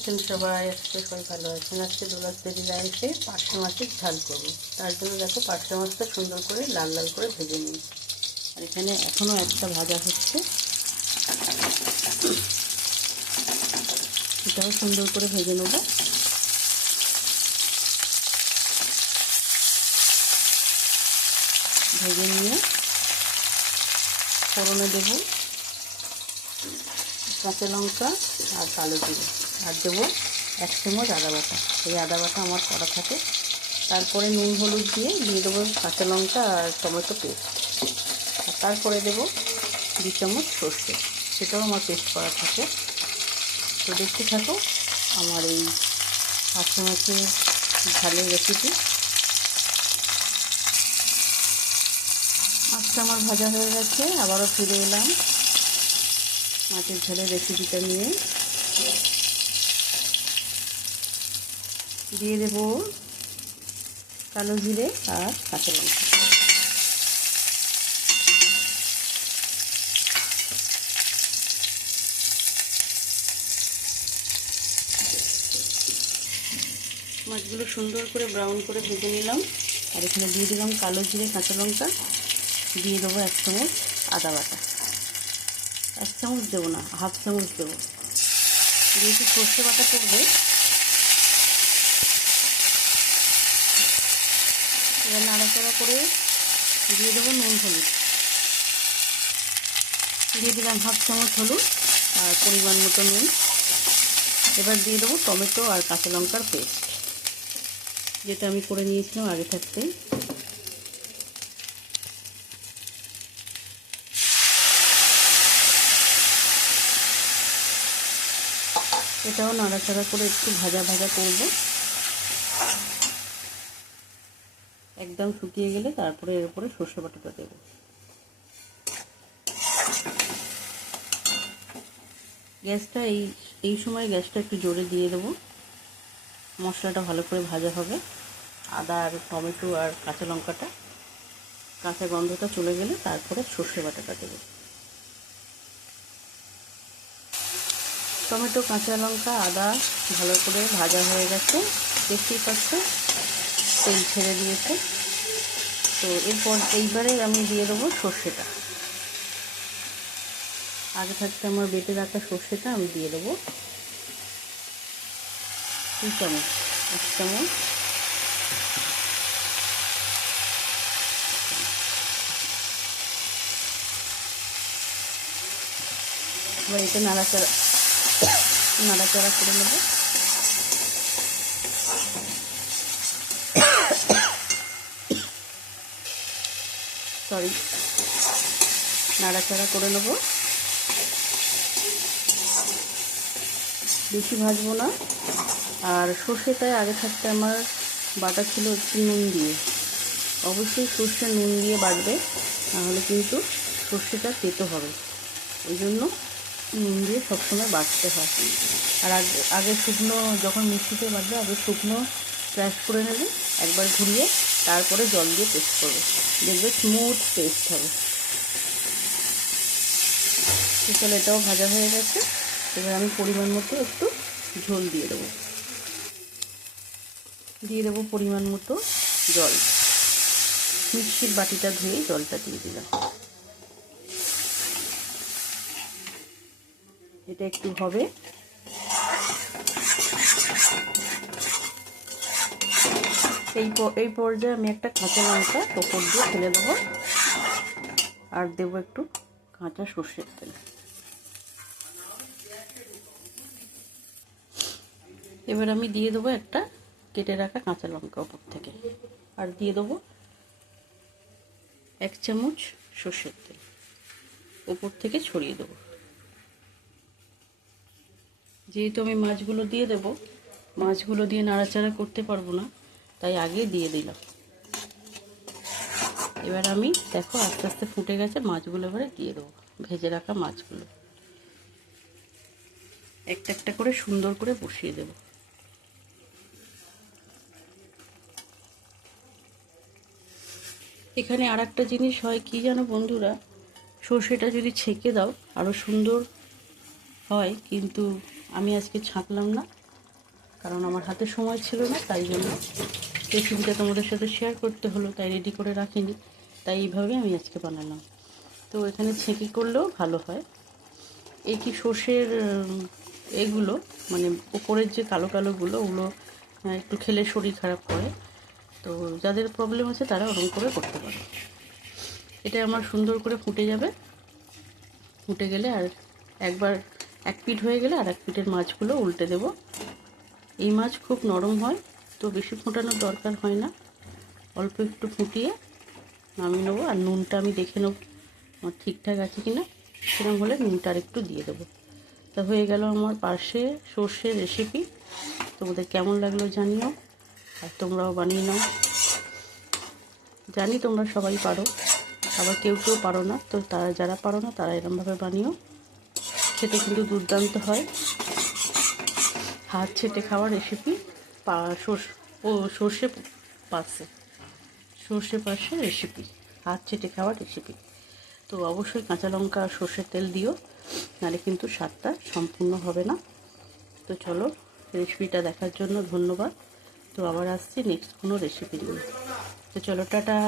আছেন সবাই? আজকে সবাই ভালো আছেন। আজকে দোলাস্তেরি রাইসে পার্শে মাছের ঝাল করব। তার জন্য দেখো পার্শে মাছটা সুন্দর করে লাল লাল করে ভেজে নিয়েছি। আর এখানে এখনও একটা ভাজা হচ্ছে, এটাও সুন্দর করে ভেজে নেব। ভেজে নিয়ে ফোড়নে দেব কাঁচা লঙ্কা আর কালো জিরে, আর দেবো 1 চামচ আদা বাটা। এই আদা বাটা আমার করা থাকে। তারপরে নুন হলুদ দিয়ে দেবো কাঁচা লঙ্কা আর টমেটো পেস্ট। আর তারপরে দেবো 2 চামচ সর্ষে, সেটাও আমার পেস্ট করা থাকে। তো দেখতে থাকো আমার এই পার্শে মাছের ঝালের রেসিপি। মাছটা আমার ভাজা হয়ে গেছে, আবারও ফিরে এলাম মাছের ঝালের রেসিপিটা নিয়ে। দিয়ে দেব কালো জিরে আর কাঁচা লঙ্কা। মাছগুলো সুন্দর করে ব্রাউন করে ভেজে নিলাম। আর এখানে দিয়ে দিলাম কালো জিরে কাঁচা লঙ্কা, দিয়ে দেবো 1 চামচ আদা বাটা। 1 চামচ দেবো না, 1/2 চামচ দেবো, যেহেতু সর্ষে বাটা করবে। এবার নাড়াচাড়া করে দিয়ে দেবো নুন হলুদ, দিয়ে দিলাম 1/2 চামচ হলুদ আর পরিমাণ মতো নুন। এবার দিয়ে দেবো টমেটো আর কাঁচা লঙ্কার পেস্ট, যেটা আমি করে নিয়েছিলাম আগে থাকতে। এটাও নাড়াচাড়া করে একটু ভাজা ভাজা করব। একদম শুকিয়ে গেলে তারপরে এর উপরে সর্ষে বাটাটা দেব। গ্যাসটা এই সময় গ্যাসটা একটু জোরে দিয়ে দেবো। মশলাটা ভালো করে ভাজা হবে। আদা আর টমেটো আর কাঁচা লঙ্কাটা কাঁচা গন্ধটা চলে গেলে তারপরে সর্ষে বাটাটা দেবো। টমেটো কাঁচা লঙ্কা আদা ভালো করে ভাজা হয়ে গেছে, দেখতেই পাচ্ছ তেল ছেড়ে দিয়েছে। তো এরপর এইবারে আমি দিয়ে দেবো সর্ষেটা। আগে থাকতে আমার বেটে রাখা সর্ষেটা আমি দিয়ে দেবো 2 চামচ, 1 চামচ। এবার এটা নাড়াচাড়া করে নেব। নাড়াচাড়া করে নেব, বেশি ভাজবো না। আর সর্ষেটায় আগে থাকতে আমার বাটা ছিল একটু নুন দিয়ে। অবশ্যই সর্ষে নুন দিয়ে বাটবে, নাহলে কিন্তু সর্ষেটা তেতো হবে। ওই জন্য নুন দিয়ে সবসময় বাটতে হয়। আর আগে শুকনো যখন মিক্সিতে বাটবে আগে শুকনো ক্র্যাশ করে নেবে, একবার ঘুরিয়ে তারপরে জল দিয়ে পেস্ট করবে, দেখবে স্মুথ পেস্ট হবে। তাহলে এটাও ভাজা হয়ে গেছে। এবার আমি পরিমাণ মতো একটু ঝোল দিয়ে দেবো পরিমাণ মতো জল। মিক্সির বাটিটা ধুয়ে জলটা দিয়ে দিলাম। এটা একটু হবে। এই পর্যায়ে আমি একটা কাঁচা লঙ্কা ওপর দিয়ে ফেলে দেবো, আর দেবো একটু কাঁচা সর্ষের তেল। এবার আমি দিয়ে দেবো একটা কেটে রাখা কাঁচা লঙ্কা ওপর থেকে, আর দিয়ে দেবো 1 চামচ সর্ষের তেল ওপর থেকে ছড়িয়ে দেবো। যেহেতু আমি মাছগুলো দিয়ে দেবো, মাছগুলো দিয়ে নাড়াচাড়া করতে পারবো না, তাই আগে দিয়ে দিলাম। এবার আমি দেখো আস্তে আস্তে ফুটে গেছে, মাছগুলো এবারে দিয়ে দেবো, ভেজে রাখা মাছগুলো একটা একটা করে সুন্দর করে বসিয়ে দেবো। এখানে আর একটা জিনিস হয় কি জানো বন্ধুরা, সর্ষেটা যদি ছেঁকে দাও আরও সুন্দর হয়, কিন্তু আমি আজকে ছাঁকলাম না, কারণ আমার হাতে সময় ছিল না, তাই জন্য রেসিপিটা তোমাদের সাথে শেয়ার করতে হলো, তাই রেডি করে রাখিনি, তাই এইভাবে আমি আজকে বানালাম। তো এখানে ছেঁকি করলেও ভালো হয়। এই কি সর্ষের এগুলো মানে উপরের যে কালো কালোগুলো, ওগুলো একটু খেলে শরীর খারাপ করে, তো যাদের প্রবলেম আছে তারা ওরকম করে করতে পারে। এটা আমার সুন্দর করে ফুটে যাবে, ফুটে গেলে আর একবার এক পিঠ হয়ে গেলে আর এক পিঠের মাছগুলো উল্টে দেব। এই মাছ খুব নরম হয়, তো বেশি ফোটানোর দরকার হয় না, অল্প একটু ফুটিয়ে নামিয়ে নেবো। আর নুনটা আমি দেখে নেব আমার ঠিকঠাক আছে কিনা, সেরকম হলে নুনটা আর একটু দিয়ে দেবো। তা হয়ে গেল আমার পার্শে সর্ষের রেসিপি। তোমাদের কেমন লাগলো জানিও, আর তোমরাও বানিয়ে নাও। জানি তোমরা সবাই পারো, আবার কেউ কেউ পারো না, তো তারা যারা পারো না তারা এরমভাবে বানিও, খেতে কিন্তু দুর্দান্ত হয়। হাত ছেটে খাওয়ার রেসিপি, সর্ষে পাশে সর্ষে পাশে রেসিপি, হাত ছেটে খাওয়ার রেসিপি। তো অবশ্যই কাঁচা লঙ্কা আর সর্ষের তেল দিও, নাহলে কিন্তু স্বাদটা সম্পূর্ণ হবে না। তো চলো, রেসিপিটা দেখার জন্য ধন্যবাদ। তো আবার আসছি নেক্সট কোনো রেসিপি নিয়ে। তো চলো, টাটা।